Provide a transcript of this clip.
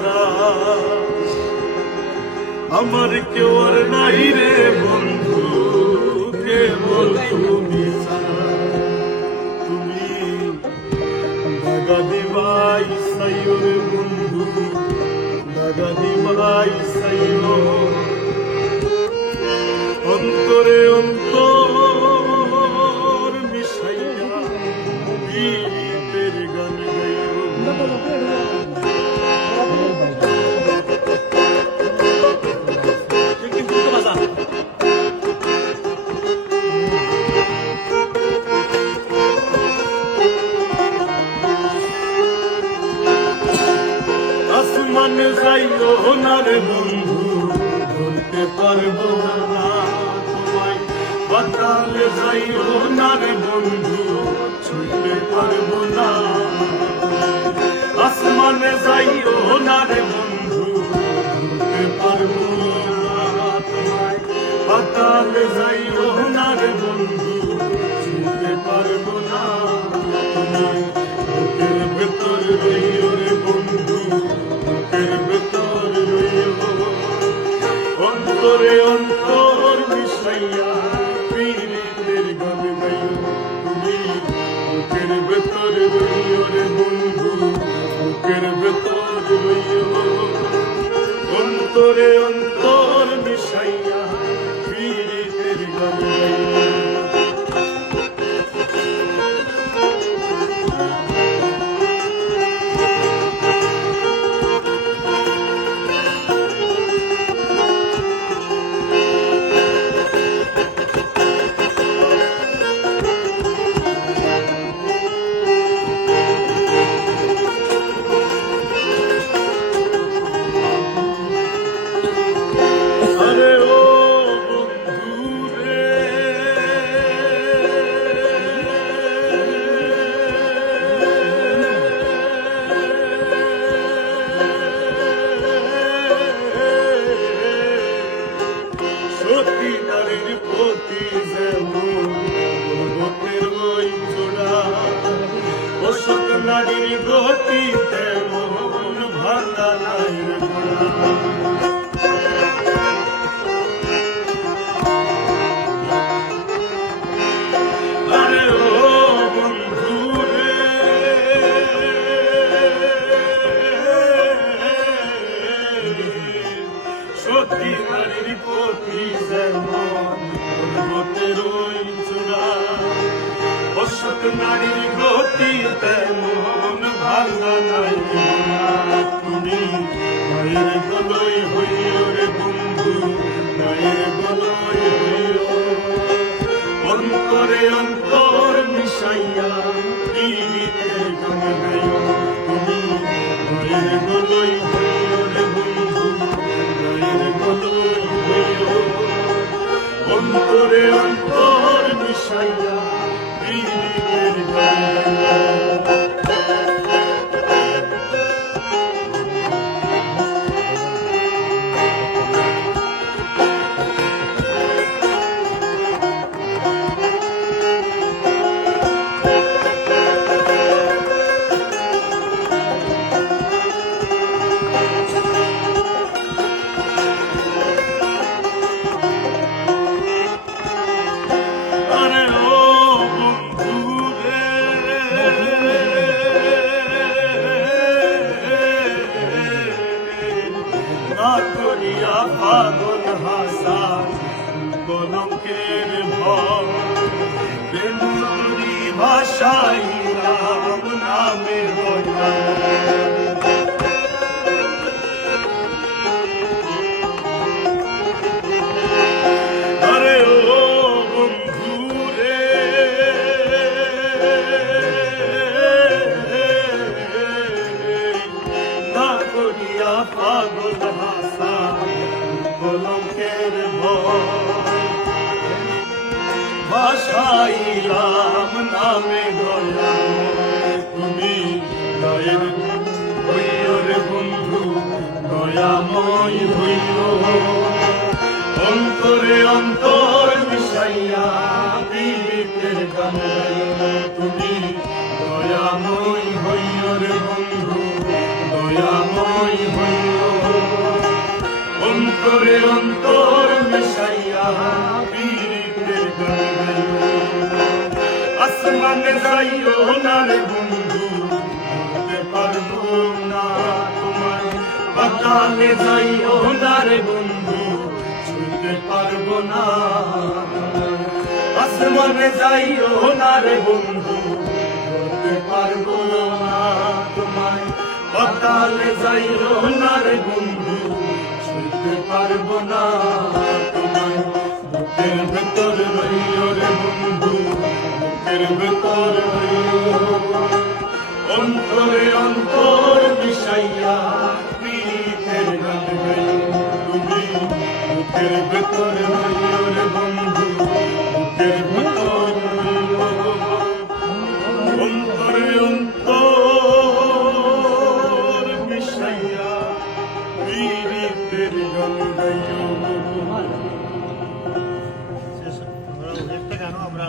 ছাড়া আমার কেউ আর নাই রে বন্ধু, কেবল তুমি ছাড়া। তুমি দাগা দিবাই সাইও রে বন্ধু, দাগা দিবাই সাইও, অন্তরে অন্তর মিশাইয়া পীড়িতের গান গাইও। আসমানে যাইও না রে বন্ধু, ধরতে পারবো না তোমায়। পাতালে যাইও না রে বন্ধু, ছুঁতে পারবো না। আসমানে যাইও না রে বন্ধু, ধরতে পারবো না তোমায়। পাতালে যাইও না রে বন্ধু, ছুঁতে পারবো না। তুমি বুকের ভেতর রইও রে বন্ধু, বুকের ভেতর রইও, অন্তরে অন্তর মিশাইয়া পীড়িতের গান গাইও। তুমি বুকের ভেতর রইও রে বন্ধু, বুকের ভেতর রইও, অন্তরে অন্তর মিশাইয়া পীড়িতের গান গাইও। সতী নারীর প্রতি যেমন পর্বতের ওই চূড়া, অসৎ নারীর গতি তেমন ভাঙা নাই রে গোড়া। আরে ও বন্ধু রে, সতী নারীর প্রতি যেমন পর্বতের ওই চূড়া, অসৎ নারীর গতি তেমন ভাঙা নাই গোড়া। তুমি মায়ের গলই হইও রে বন্ধু, মায়ের গলই হইও, অন্তরে অন্তর মিশাইয়া পীড়িতের গান গাইও। তুমি মায়ের গলই হইও রে বন্ধু, মায়ের গলই হইও, অন্তরে অন্তর মিশাইয়া পীড়িতের গান গাইও। আরে ও বন্ধু রে, না করিয়া পাগল হাসান কলঙ্কের ভয়, বেনুরি ভাষাইলাম নামে বলা। আরে ও বন্ধু রে, না করিয়া পাগল হাসান কলঙ্কের ভয়, ভাষাইলাম নামে গলা। তুমি দয়ের হইও রে বন্ধু, দয়াময় হইও, অন্তরে অন্তর মিশাইয়া পীড়িতের গান গাইও। তুমি দয়াময় হইও রে বন্ধু, দয়াময় হইও, অন্তরে অন্তর মিশাইয়া পীড়িতের গান গাইও আসমানে যাইও না রে বন্ধু বলতে পারবো না তোমায় পাতালে যাইও না রে বন্ধু ছুঁতে পারবো না আসমানে যাইও না রে বন্ধু বলতে পারবো না তোমায় পাতালে যাইও না রে বন্ধু ছুঁতে পারবো না তোমায় বুকের ভেতর রইও রে বন্ধু বুকের ভেতর রইও অন্তরে অন্তর মিশাইয়া পীড়িতের গান গাইও তুমি বুকের ভেতর রইও রে বন্ধু বুকের ভেতর রইও অন্তরে অন্তর মিশাইয়া পীড়িতের গান গাইও একটা গানও আমরা